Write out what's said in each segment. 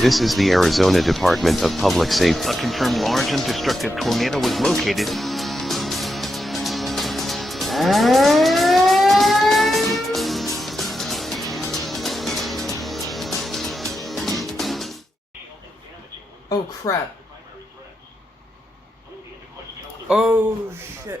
This is the Arizona Department of Public Safety. A confirmed large and destructive tornado was located. Oh crap. Oh shit.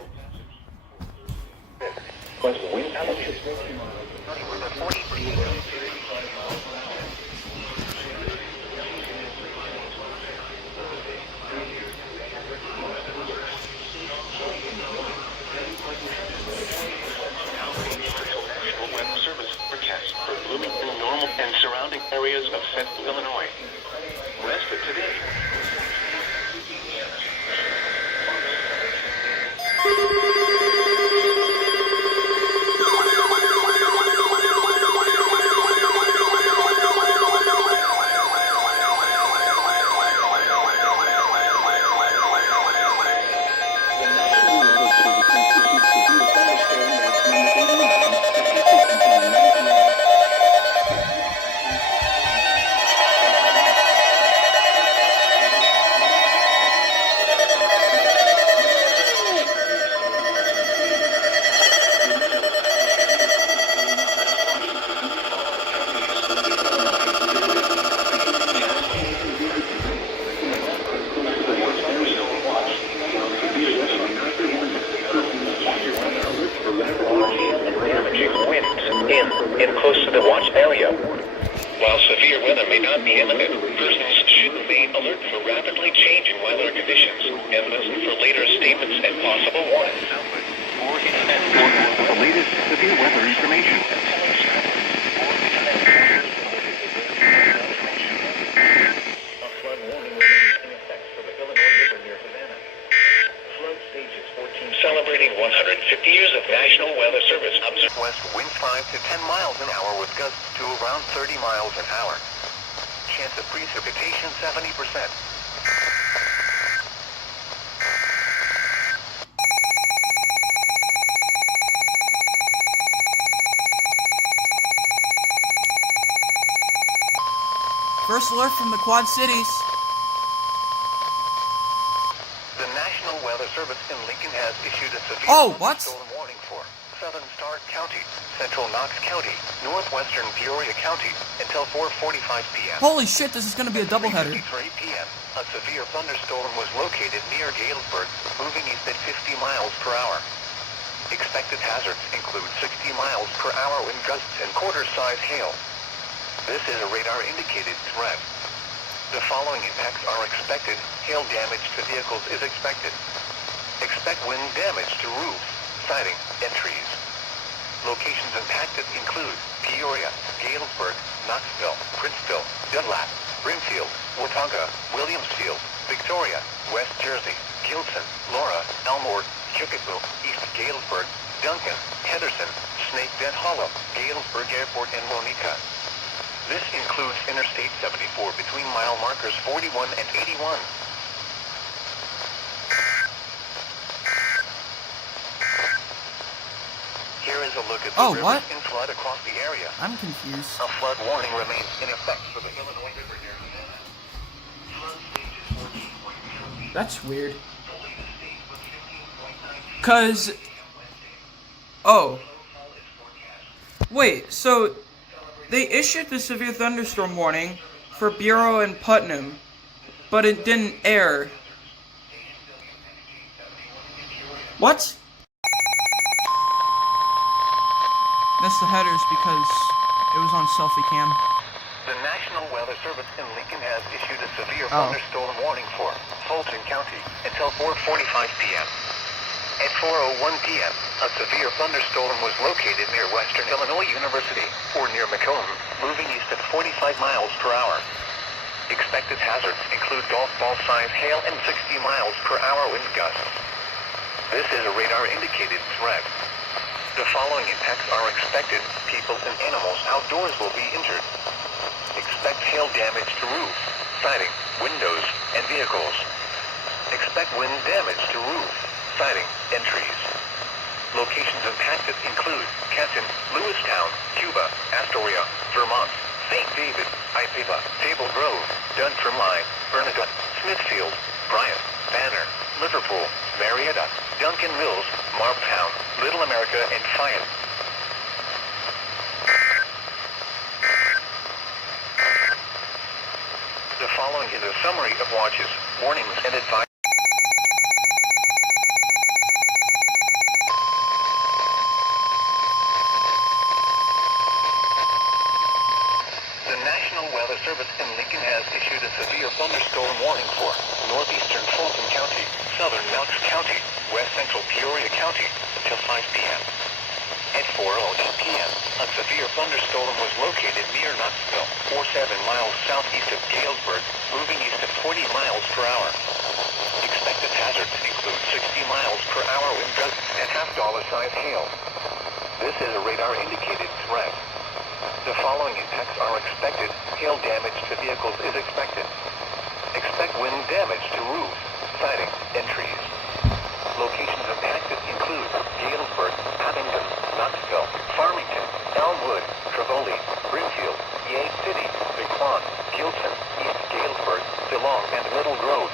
Normal and surrounding areas of central Illinois. Rest of today. In close to the watch area. While severe weather may not be imminent, persons should remain alert for rapidly changing weather conditions and listen for later statements and possible warnings. Or internet for the latest severe weather information. A flood warning remains in effect for the Illinois River near Savannah. Flood stages 14 celebrating 150 years of National Weather Service. West wind 5 to 10 miles an hour with gusts to around 30 miles an hour. Chance of precipitation 70%. First alert from the Quad Cities. The National Weather Service in Lincoln has issued a severe storm warning for Southern Stark County, Central Knox County, Northwestern Peoria County until 4:45 p.m. Holy shit, this is going to be a doubleheader. 3 p.m. A severe thunderstorm was located near Galesburg, moving east at 50 miles per hour. Expected hazards include 60 miles per hour wind gusts and quarter-size hail. This is a radar-indicated threat. The following impacts are expected. Hail damage to vehicles is expected. Expect wind damage to roofs, siding, and trees. Locations impacted include Peoria, Galesburg, Knoxville, Princeville, Dunlap, Brimfield, Watauga, Williamsfield, Victoria, West Jersey, Gilson, Laura, Elmore, Chickasaw, East Galesburg, Duncan, Henderson, Snake Bend Hollow, Galesburg Airport, and Monica. This includes Interstate 74 between mile markers 41 and 81. Here is a look at the river and flood across the area. I'm confused. A flood warning remains in effect for the Illinois River near Savannah. That's weird. 'Cause... Oh. Wait, so... They issued the severe thunderstorm warning for Bureau and Putnam, but it didn't air. What? Missed the headers because it was on selfie cam. The National Weather Service in Lincoln has issued a severe thunderstorm warning for Fulton County until 4:45 p.m. At 4:01 p.m., a severe thunderstorm was located near Western Illinois University, or near Macomb, moving east at 45 miles per hour. Expected hazards include golf ball-sized hail and 60 miles per hour wind gusts. This is a radar-indicated threat. The following impacts are expected. People and animals outdoors will be injured. Expect hail damage to roofs, siding, windows, and vehicles. Expect wind damage to roofs, siding, and trees. Locations impacted include Canton, Lewistown, Cuba, Astoria, Vermont, St. David, Springfield, Bryant, Banner, Liverpool, Marietta, Duncan Mills, Marktown, Little America, and Fayette. The following is a summary of watches, warnings, and advice. The National Weather Service in Lincoln has issued a severe thunderstorm warning for northeastern Fulton County, southern Knox County, west central Peoria County until 5 p.m. At 4:08 p.m., a severe thunderstorm was located near Knoxville, 47 miles southeast of Galesburg, moving east at 40 miles per hour. Expected hazards include 60 miles per hour wind gusts and half-dollar-sized hail. This is a radar-indicated threat. The following impacts are expected. Hail damage to vehicles is expected. Expect wind damage to roofs, siding, and trees. Locations impacted include Galesburg, Abingdon, Knoxville, Farmington, Elmwood, Trevoli, Brimfield, Yates City, Bequan, Gilson, East Galesburg, DeLong, and Middle Grove.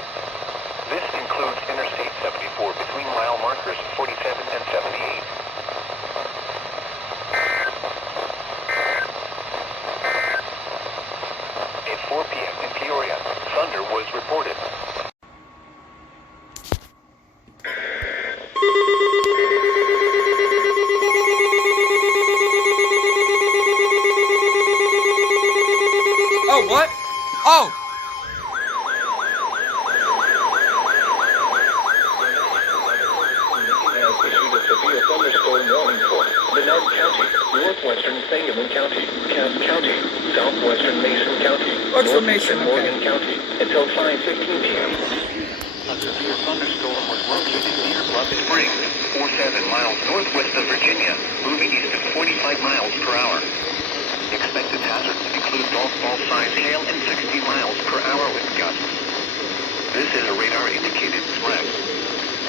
This includes Interstate 74 between mile markers 47 and 78. At 4 p.m. in Peoria, thunder was reported. Oh, what? Oh! Severe thunderstorm warning for Menard County, northwestern Sangamon County, Cass County, southwestern Mason County, What's for Mason? Morgan Okay. County, until 5:15 p.m. A severe thunderstorm was located near Bluff Springs, 47 miles northwest of Virginia, moving east at 45 miles per hour. Expected hazards include golf ball-sized hail and 60 miles per hour wind gusts. This is a radar-indicated threat.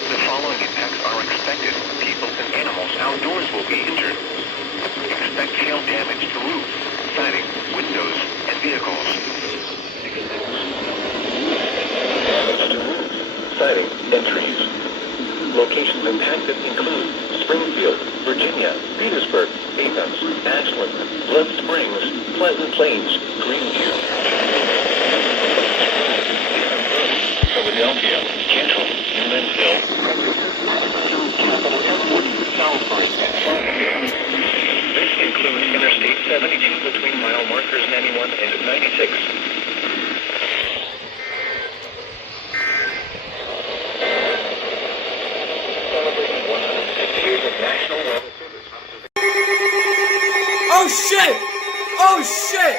The following impacts are expected. People and animals outdoors will be injured. Expect hail damage to roofs, siding, windows, and vehicles. Damage to roofs, siding, and trees. Locations impacted include Springfield, Virginia, Petersburg, Athens, Ashland, Bluff Springs, Pleasant Plains, Greenview, Philadelphia, Canton, Newmansville, Capital Airport, Salisbury, and Farmington. This includes Interstate 72 between mile markers 91 and 96. Celebrating 150 years of National Weather Service. Oh, shit! Oh, shit!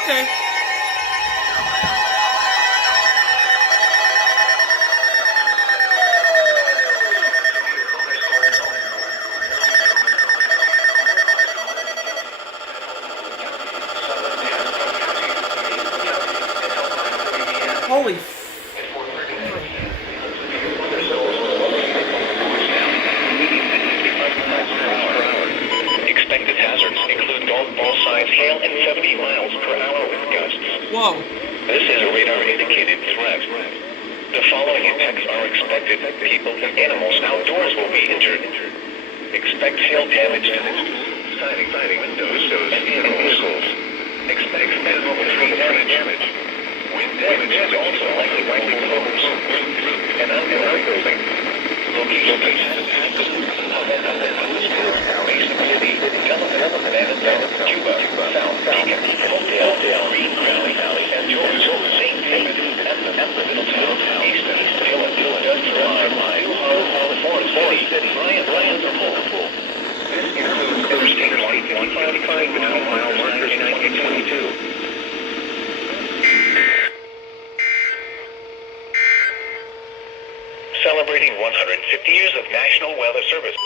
Okay. Holy f... Expected hazards include golf ball-sized hail and 70 miles per hour wind gusts. Whoa. This is a radar-indicated threat. The following impacts are expected. People and animals outdoors will be injured. Expect hail damage to siding, windows, and vehicles. Expect minimal tree damage. Wind damage is also likely to homes and outdoor building. Locations impacted. Mason City, Delavan, Cuba, South Beacon, Hopedale, Green Valley, and George, St. David, Middletown, Easton, Dillon, Forest City, Bryant, Liverpool. This includes Interstate 155 between mile markers 1922. Celebrating 150 years of National Weather Service.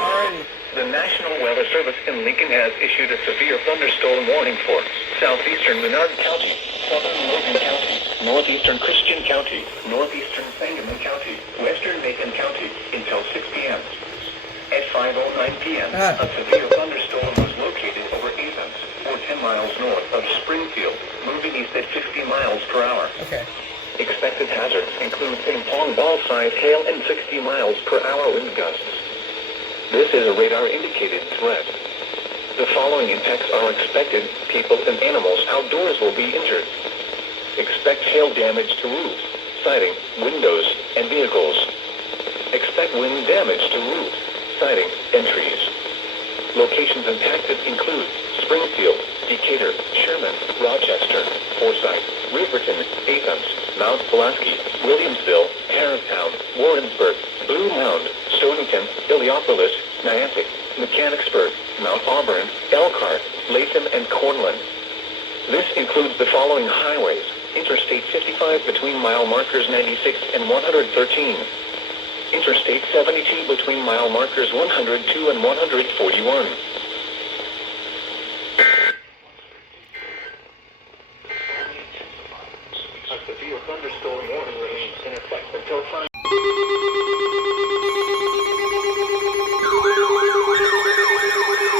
Alrighty. The National Weather Service in Lincoln has issued a severe thunderstorm warning for southeastern Menard County, southern Morgan County, northeastern Christian County, northeastern Sangamon County, western Macon County, until 5:09 p.m., a severe thunderstorm was located over Athens, or 10 miles north of Springfield, moving east at 50 miles per hour. Okay. Expected hazards include ping-pong ball-sized hail and 60 miles per hour wind gusts. This is a radar-indicated threat. The following impacts are expected. People and animals outdoors will be injured. Expect hail damage to roofs, siding, windows, and vehicles. Expect wind damage to roofs, siding, and trees. Locations impacted include Springfield, Decatur, Sherman, Rochester, Forsyth, Riverton, Athens, Mount Pulaski, Williamsville, Harristown, Warrensburg, Blue Mound, Stonington, Illiopolis, Niantic, Mechanicsburg, Mount Auburn, Elkhart, Latham, and Cornland. This includes the following highways: Interstate 55 between mile markers 96 and 113. Interstate 72 between mile markers 102 and 141. A severe thunderstorm warning remains in effect until 5.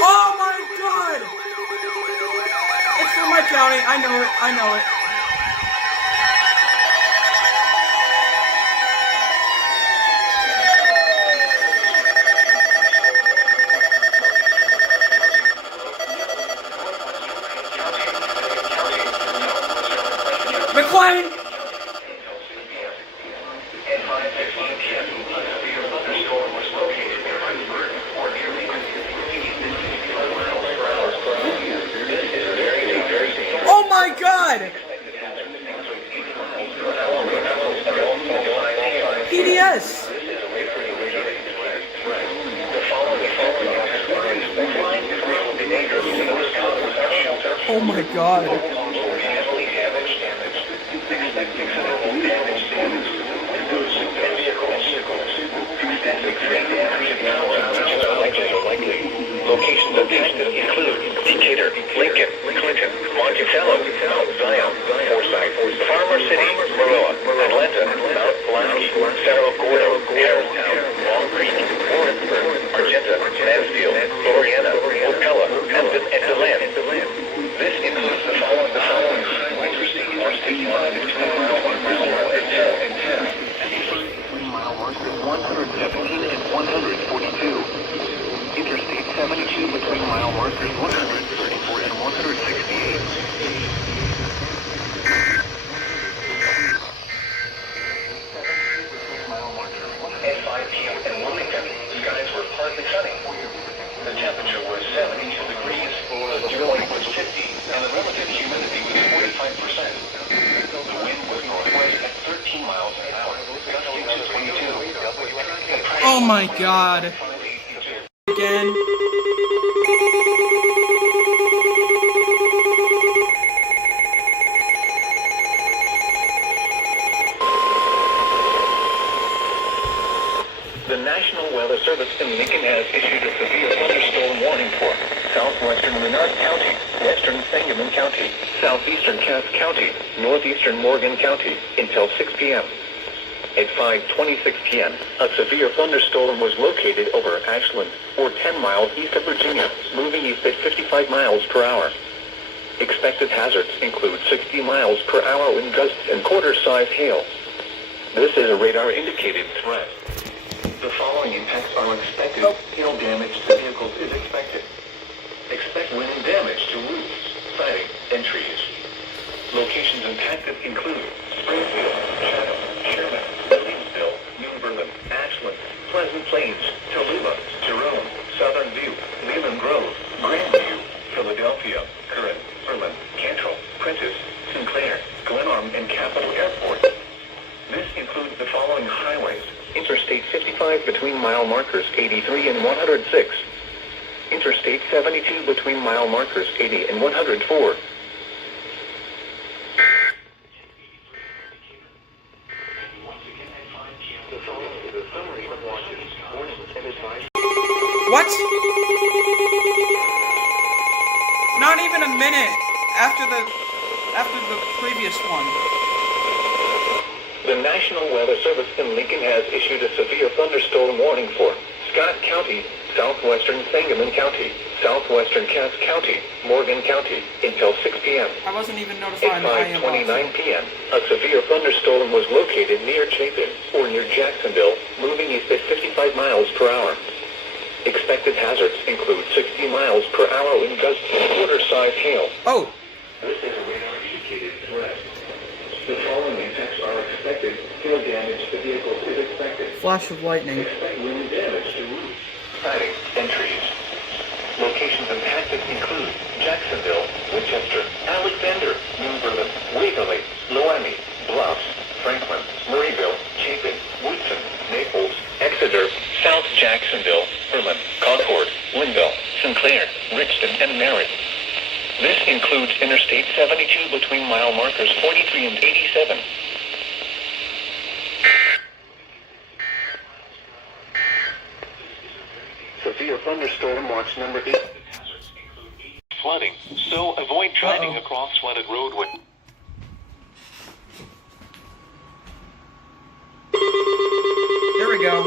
Oh my god! It's from my county. I know it. I know it. McLean! Oh my god! PDS! Oh my god. Locations impacted include Decatur, Lincoln, Clinton, Monticello, Mount Zion, Forsyth, Farmer City, Maroa, Atlanta, Mount Pulaski, Cerro Gordo, Harristown, Long Creek, Warrensburg, Argenta, Mansfield, Gloriana, Ocala, Hampton, and DeLand. This includes the following Interstate 65 between mile markers 117 and 142. Interstate 72 between mile markers 134 and 168. At 5 p.m. in Wilmington, skies were partly sunny. The temperature was 72 degrees, the dew point was 50, and the relative humidity was 45%. The wind was northwest at 13 miles an hour, gusting to 22. Oh my god. Again. The National Weather Service in Lincoln has issued a severe thunderstorm warning for southwestern Menard County, western Sangamon County, southeastern Cass County, northeastern Morgan County until 6 p.m. At 5:26 p.m., a severe thunderstorm was located over Ashland, or 10 miles east of Virginia, moving east at 55 miles per hour. Expected hazards include 60 miles per hour wind gusts and quarter-size hail. This is a radar-indicated threat. The following impacts are expected. Hail damage to vehicles is expected. Expect wind damage to roofs, siding, and trees. Locations impacted include Springfield, Chatham, Sherman, Williamsville, New Berlin, Ashland, Pleasant Plains, Tallulah, Jerome, Southern View, Leland Grove, Grandview, Philadelphia, Curran, Berlin, Cantrell, Prentice, Sinclair, Glenarm, and Capitol Airport. This includes the following highways: Interstate 55 between mile markers 83 and 106. Interstate 72 between mile markers 80 and 104. What? Not even a minute after the previous one. The National Weather Service in Lincoln has issued a severe thunderstorm warning for Scott County, southwestern Sangamon County, southwestern Cass County, Morgan County, until 6 p.m. I wasn't even notified At I am 5:29 p.m., a severe thunderstorm was located near Chapin, or near Jacksonville, moving east at 55 miles per hour. Expected hazards include 60 miles per hour wind gusts and quarter-size hail. Oh! This is a radar-indicated threat. The following impacts are expected. Hail damage to vehicles is expected. Flash of lightning. Expect wind damage to roofs, siding, and trees. Locations impacted include Jacksonville, Winchester, Alexander, New Berlin, Waverly, Loami, Bluffs, Franklin, Murrayville, Chapin, Woodson, Naples, Exeter, South Jacksonville, Berlin, Concord, Linville, Sinclair, Richton, and Merritt. This includes Interstate 72 between mile markers 43 and 87. Severe thunderstorm watch number 8. Flooding, so avoid driving across flooded roadway. Here we go.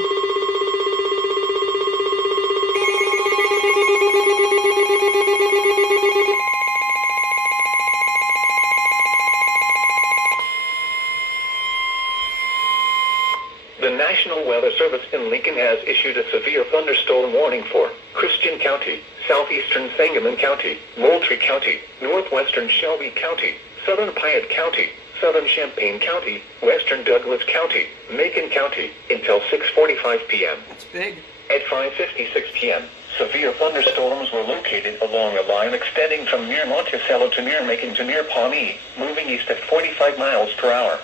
The National Weather Service in Lincoln has issued a severe thunderstorm warning for Christian County, southeastern Sangamon County, Moultrie County, northwestern Shelby County, southern Piatt County, southern Champaign County, western Douglas County, Macon County, until 6:45 p.m. That's big. At 5:56 p.m., severe thunderstorms were located along a line extending from near Monticello to near Macon to near Pawnee, moving east at 45 miles per hour.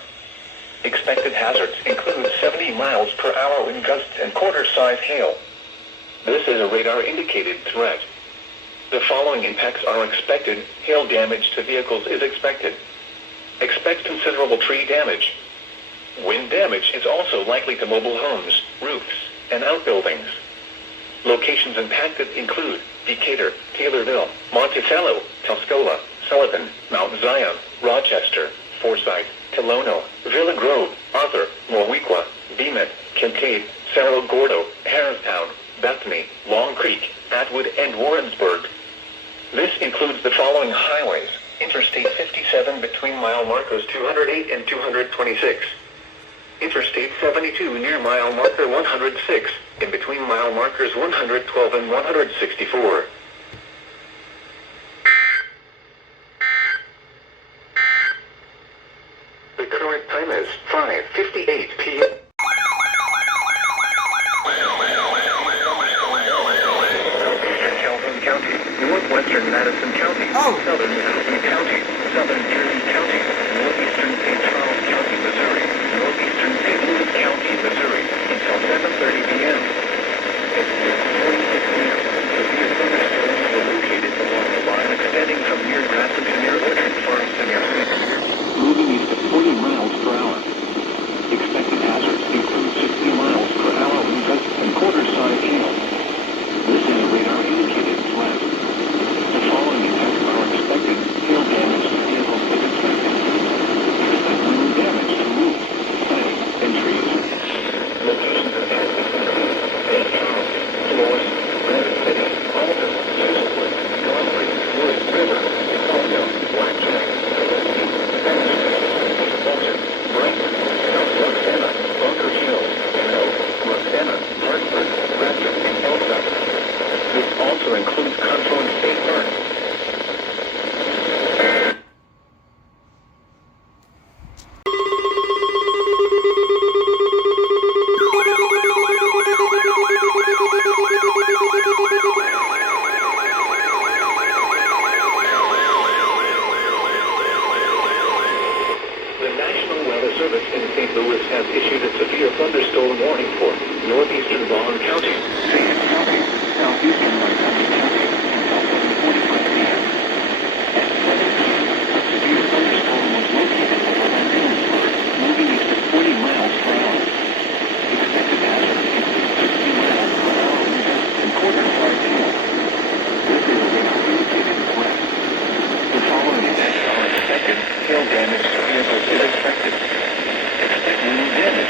Expected hazards include 70 miles per hour wind gusts and quarter-size hail. This is a radar-indicated threat. The following impacts are expected. Hail damage to vehicles is expected. Expect considerable tree damage. Wind damage is also likely to mobile homes, roofs, and outbuildings. Locations impacted include Decatur, Taylorville, Monticello, Tuscola, Sullivan, Mount Zion, Rochester, Forsyth, Tolono, Villa Grove, Arthur, Moweaqua, Beeman, Kincaid, Cerro Gordo, Harristown, Bethany, Long Creek, Atwood, and Warrensburg. This includes the following highways: Interstate 57 between mile markers 208 and 226. Interstate 72 near mile marker 106, in between mile markers 112 and 164. The current time is 5:58 p.m. Calhoun County, northwestern Madison County, southern Madison County, southern Jersey County, northeastern St. Charles County, Missouri, northeastern St. Louis County, Missouri, until 7:30 p.m. At 6:46 p.m., severe thunderstorms were located along the line extending from near Grafton to near Orchard Farms to near St. moving east at 40 miles per hour. Expected hazards include 60 miles per hour wind gusts and quarter-size hail. This is a radar-indicated threat. The following impacts are expected. Hail damage to vehicles is expected. Expect wind damage to roofs, siding, and trees. Locations impacted include St. Charles, Florence, Granite City, Alton, Hazelwood, Godfrey, Wood River, Colville, Blackjack, Brighton, South Roxana, Bunker Hill, Coe, Roxana, Hartford, Bradford, and Elsa. This also includes Control and State Park. The National Weather Service in St. Louis has issued a severe thunderstorm warning for northeastern Vaughn County, Fayette County, southeastern Montgomery County, until 7:45 p.m. At 7 p.m., a severe thunderstorm was located over Williamsburg, moving east at 40 miles per hour. Expected hazards include 60 miles per hour wind gusts and quarter-size hail. This is a radar-indicated threat. The following events are expected. Hail damage to vehicles is expected. Expect wind damage